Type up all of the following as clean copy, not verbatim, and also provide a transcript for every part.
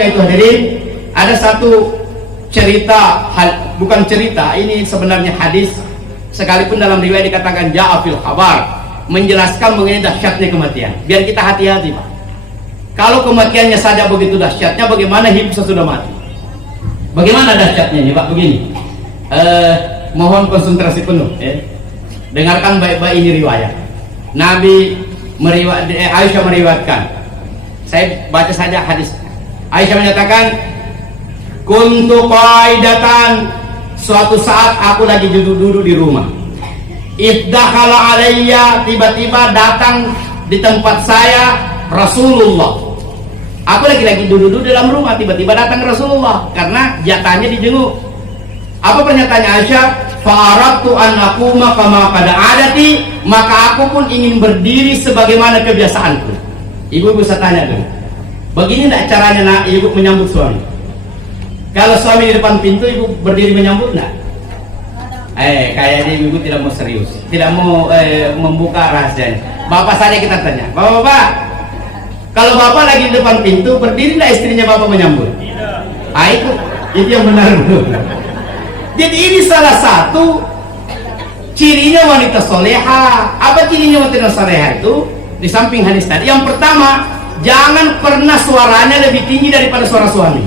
maka itu hadirin, ada satu cerita, bukan cerita, ini sebenarnya hadis, sekalipun dalam riwayat dikatakan ja'a fil khabar, menjelaskan mengenai dahsyatnya kematian. Biar kita hati-hati Pak. Kalau kematiannya saja begitu dahsyatnya, bagaimana hidup sesudah mati? Bagaimana dahsyatnya nih Pak? Begini, mohon konsentrasi penuh ya. Dengarkan baik-baik ini riwayat. Aisyah meriwayatkan. Saya baca saja hadis. Aisyah menyatakan, kuntu qaidatan, suatu saat aku lagi duduk di rumah. Iddakhala alayya, tiba-tiba datang di tempat saya Rasulullah. Aku lagi duduk dalam rumah, tiba-tiba datang Rasulullah karena jatahnya dijenguk. Apa pernyataannya Aisyah? Fa'aradtu an aquma kama qad adati, maka aku pun ingin berdiri sebagaimana kebiasaanku. Ibu bisa tanya dulu. Begini enggak caranya ibu menyambut suami? Kalau suami di depan pintu, ibu berdiri menyambut enggak? Kayaknya ibu tidak mau serius, tidak mau membuka rahasianya. Bapak saja kita tanya, bapak, kalau bapak lagi di depan pintu, berdiri tidak istrinya bapak menyambut? Itu yang benar. Jadi ini salah satu cirinya wanita soleha. Apa cirinya wanita soleha itu? Di samping hadis tadi, yang pertama, jangan pernah suaranya lebih tinggi daripada suara suami.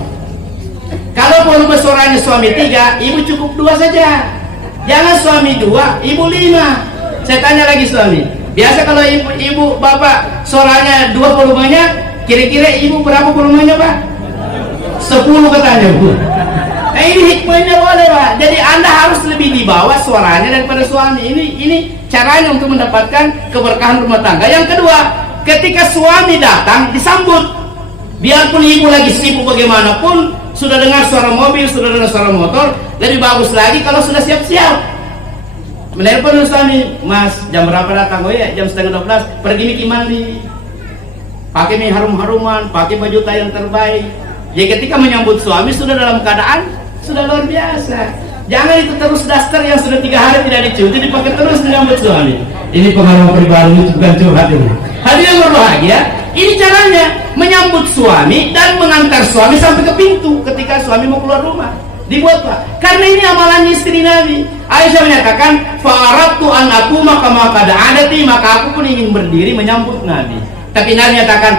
Kalau volume suaranya suami 3, ibu cukup 2 saja. Jangan suami 2, ibu 5. Saya tanya lagi suami, biasa kalau ibu bapak suaranya 2 volumenya, kira-kira ibu berapa volumenya Pak? 10 katanya Bu. Nah ini hikmahnya boleh Pak. Jadi Anda harus lebih di bawah suaranya daripada suami. Ini caranya untuk mendapatkan keberkahan rumah tangga. Yang kedua, ketika suami datang disambut. Biarpun ibu lagi sibuk bagaimanapun, sudah dengar suara mobil, sudah dengar suara motor, lebih bagus lagi kalau sudah siap-siap. Menelpon suami, Mas, jam berapa datang? Oh ya, jam 11:30. Pergi Miki mandi, pakai mie harum-haruman, pakai baju yang terbaik. Jadi ketika menyambut suami sudah dalam keadaan sudah luar biasa. Jangan itu terus daster yang sudah 3 hari tidak dicuci dipakai terus menyambut suami. Ini pengalaman pribadi, bukan curhat ini. Hadirin yang berbahagia, ini caranya menyambut suami dan mengantar suami sampai ke pintu ketika suami mau keluar rumah. Dibuat Pak, karena ini amalan istri Nabi. Aisyah menyatakan, fa'aradtu an aquma kama qad adati, maka aku pun ingin berdiri menyambut Nabi. Tapi Nabi menyatakan,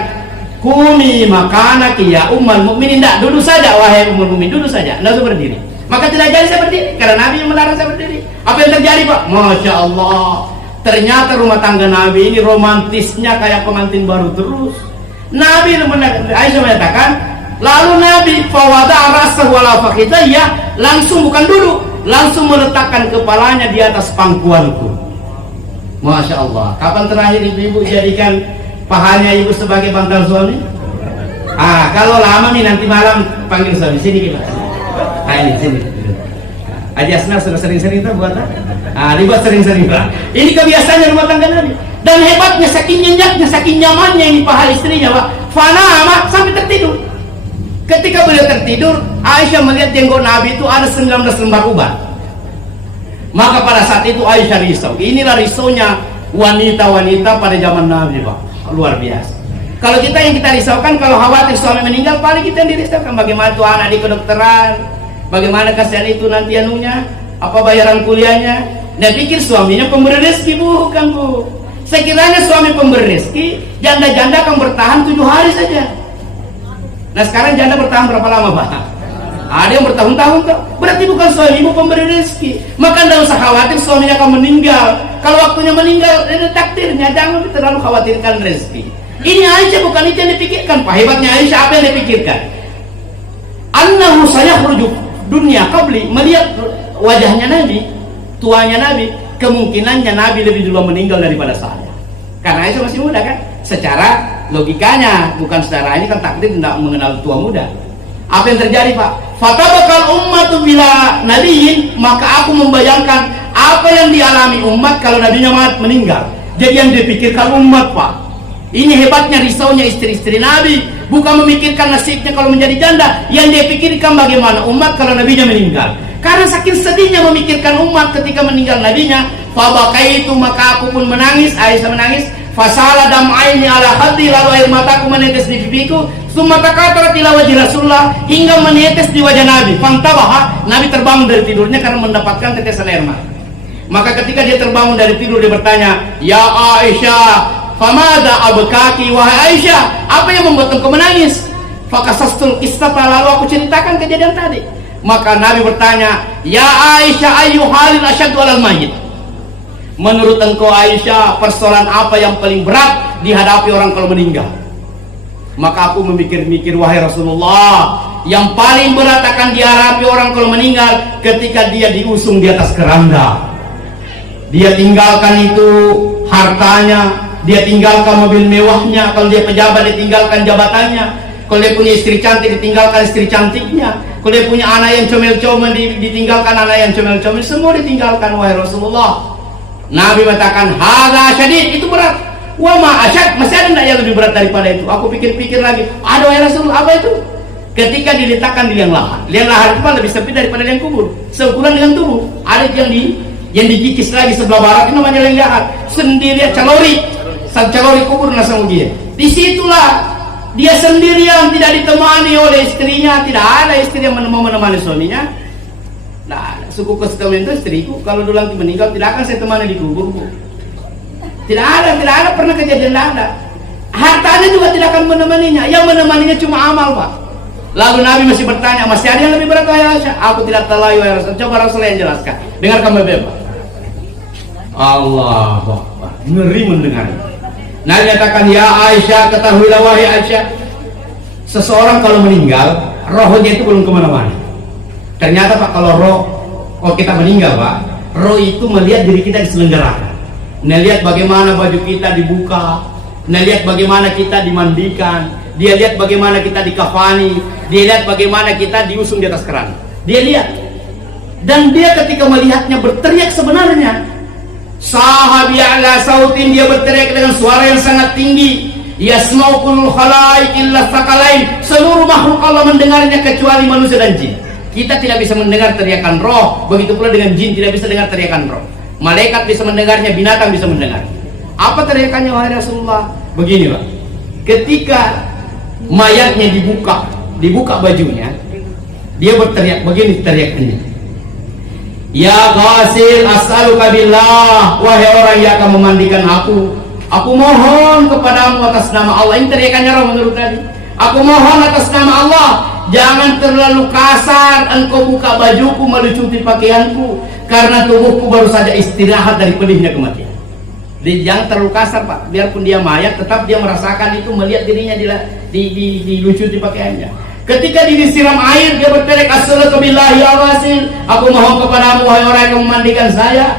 kumi makanaki ya ummul mukminin, tidak, duduk saja wahai ummul mukminin, duduk saja, tidak usah berdiri. Maka tidak jadi saya berdiri karena Nabi yang melarang saya berdiri. Apa yang terjadi Pak? Masya Allah, ternyata rumah tangga Nabi ini romantisnya kayak pengantin baru terus. Nabi Aisyah menyatakan, lalu Nabi fawada rasahu ala fakhidayya, langsung bukan duduk, langsung meletakkan kepalanya di atas pangkuanku. Masya Allah. Kapan terakhir ibu-ibu jadikan pahanya ibu sebagai bantal suami? Kalau lama nih nanti malam panggil suami sini kita. Ini sini. Haji Asnar sudah sering-sering itu buat dibuat sering-sering Pak. Ini kebiasaannya rumah tangga Nabi. Dan hebatnya, saking nyenyaknya, saking nyamannya ini paha istrinya Pak. Fana sampai tertidur. Ketika beliau tertidur, Aisyah melihat jenggot Nabi itu ada 19 lembar uban. Maka pada saat itu Aisyah risau. Inilah risaunya wanita-wanita pada zaman Nabi Pak. Luar biasa. Kalau kita yang kita risaukan, kalau khawatir suami meninggal, paling kita yang dirisaukan. Bagaimana tuh anak di kedokteran, bagaimana kasihan itu nanti anunya, apa bayaran kuliahnya. Dan pikir suaminya pemberi rezeki, bukan Bu. Sekiranya suami pemberi rezeki, janda-janda akan bertahan 7 hari saja. Nah sekarang janda bertahan berapa lama Pak? Ada yang bertahun-tahun tuh. Berarti bukan suami ibu pemberi rezeki. Maka tidak usah khawatir suaminya akan meninggal. Kalau waktunya meninggal, ini takdirnya. Jangan terlalu khawatirkan rezeki. Ini Aisyah bukan itu yang dipikirkan Pak. Hebatnya Aisyah apa yang dipikirkan? Annahu sayakhruju dunia qabli, melihat wajahnya Nabi, tuanya Nabi, kemungkinannya Nabi lebih dulu meninggal daripada saya. Karena Aisyah masih muda kan? Secara logikanya, bukan secara ini kan takdir tidak mengenal tua muda. Apa yang terjadi Pak? Fatabakal ummatu bila nabiyin, maka aku membayangkan apa yang dialami umat kalau nabinya meninggal. Jadi yang dipikirkan umat Pak. Ini hebatnya risaunya istri-istri Nabi, bukan memikirkan nasibnya kalau menjadi janda, yang dia pikirkan bagaimana umat kalau nabinya meninggal. Karena saking sedihnya memikirkan umat ketika meninggal nabinya, fabakaitu, maka aku pun menangis. Aisyah menangis. fasala dam'aini ala khaddi, lalu air mataku menetes di pipiku, summa takatarat ila wajhi Rasulullah, hingga menetes di wajah Nabi. Fantabaha, Nabi terbangun dari tidurnya karena mendapatkan tetesan air mata. Maka ketika dia terbangun dari tidur, dia bertanya, "Ya Aisyah, famada abkaki?" Wahai Aisyah, apa yang membuat engkau menangis? Fakasastul qissata, lalu aku ceritakan kejadian tadi. Maka Nabi bertanya, "Ya Aisyah, ayu halin asyaddu alal mayyit?" Menurut engkau Aisyah, persoalan apa yang paling berat dihadapi orang kalau meninggal? Maka aku memikir-mikir, wahai Rasulullah, yang paling berat akan dihadapi orang kalau meninggal ketika dia diusung di atas keranda. Dia tinggalkan itu hartanya, dia tinggalkan mobil mewahnya, kalau dia pejabat dia tinggalkan jabatannya, kalau dia punya istri cantik ditinggalkan istri cantiknya, kalau dia punya anak yang comel-comel ditinggalkan anak yang comel-comel, semua ditinggalkan wahai Rasulullah. Nabi mengatakan, hadza syadid, itu berat. Wa ma asyad, masih ada enggak yang lebih berat daripada itu? Aku pikir-pikir lagi, ada wahai Rasulullah, apa itu? Ketika diletakkan di liang lahat. Liang lahat itu lebih sempit daripada liang kubur, seukuran dengan tubuh. Ada yang dikikis lagi sebelah barat, itu namanya liang lahat. Sendirian calori kubur nasamugia. Disitulah dia sendirian, tidak ditemani oleh istrinya, tidak ada istri yang menemani suaminya. Nah, suku Kesukamen itu istriku, kalau dulu nanti meninggal tidak akan saya temani di kubur, Bu. Tidak ada pernah kejadian, tidak ada. Hartanya juga tidak akan menemaninya, yang menemaninya cuma amal, Pak. Lalu Nabi masih bertanya, masih ada yang lebih berat wahai Aisyah? Aku tidak tahu wahai Rasul. Coba Rasul yang jelaskan. Dengarkan baik-baik. Allahu Akbar, ngeri mendengar. Nabi katakan, ya Aisyah, ketahuilah wahai Aisyah, seseorang kalau meninggal, rohnya itu belum kemana-mana. Ternyata Pak, kalau kita meninggal Pak, roh itu melihat diri kita diselenggarakan, melihat bagaimana baju kita dibuka, melihat bagaimana kita dimandikan, dia lihat bagaimana kita dikafani, dia lihat bagaimana kita diusung di atas keran, dia lihat. Dan dia ketika melihatnya berteriak sebenarnya, sahabi ala sautin, dia berteriak dengan suara yang sangat tinggi, yasma'u kullul khalaik illa tsaqalain, seluruh makhluk Allah mendengarnya kecuali manusia dan jin. Kita tidak bisa mendengar teriakan roh, begitu pula dengan jin tidak bisa dengar teriakan roh. Malaikat bisa mendengarnya, binatang bisa mendengar. Apa teriakannya wahai Rasulullah? Begini Pak, ketika mayatnya dibuka bajunya, dia berteriak begini teriakannya, ya ghasil as'aluka billah, wahai orang yang akan memandikan aku mohon kepadamu atas nama Allah. Ini teriakannya roh menurut Nabi. Aku mohon atas nama Allah, jangan terlalu kasar engkau buka bajuku, melucuti pakaianku, karena tubuhku baru saja istirahat dari pedihnya kematian. Jadi jangan terlalu kasar Pak, biarpun dia mayat tetap dia merasakan itu, melihat dirinya dilucuti pakaiannya. Ketika disiram air, dia berteriak, as-salatu billahi ya wasil, aku mohon kepadamu wahai orang yang memandikan saya,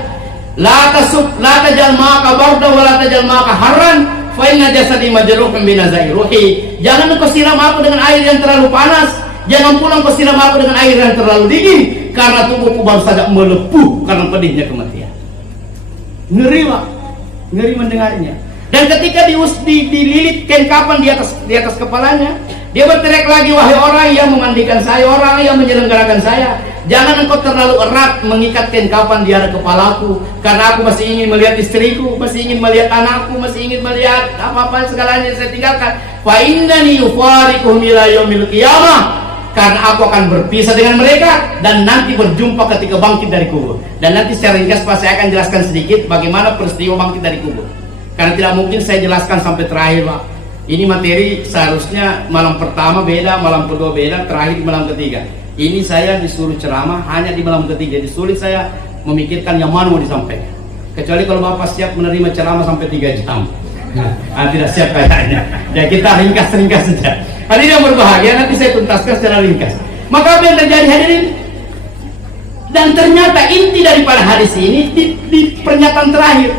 la tajal ma'aka barda wa la tajal ma'aka harran, fa inna jasadi majruhun bi nazai ruhi. Jangan engkau siram aku dengan air yang terlalu panas, jangan pula engkau siram aku dengan air yang terlalu dingin, karena tubuhku baru saja melepuh karena pedihnya kematian. Ngeri Pak, ngeri mendengarnya. Dan ketika dililit kain kapan di atas kepalanya, dia berteriak lagi, wahai orang yang memandikan saya, orang yang menyelenggarakan saya, jangan engkau terlalu erat mengikat kain kapan di arah kepalaku, karena aku masih ingin melihat istriku, masih ingin melihat anakku, masih ingin melihat apa-apa segalanya yang saya tinggalkan. Fa innani ufariquhum ila yaumil qiyamah, karena aku akan berpisah dengan mereka dan nanti berjumpa ketika bangkit dari kubur. Dan nanti secara ringkas Pak, saya akan jelaskan sedikit bagaimana peristiwa bangkit dari kubur, karena tidak mungkin saya jelaskan sampai terakhir Pak. Ini materi seharusnya malam pertama beda, malam kedua beda, terakhir di malam ketiga. Ini saya disuruh ceramah hanya di malam ketiga. Jadi sulit saya memikirkan yang mana mau disampaikan. Kecuali kalau Bapak siap menerima ceramah sampai 3 jam. Tidak siap kayaknya. Ya kita ringkas-ringkas saja. Hadirin yang berbahagia, nanti saya tuntaskan secara ringkas. Maka apa yang terjadi hadirin? Dan ternyata inti daripada hadis ini di pernyataan terakhir.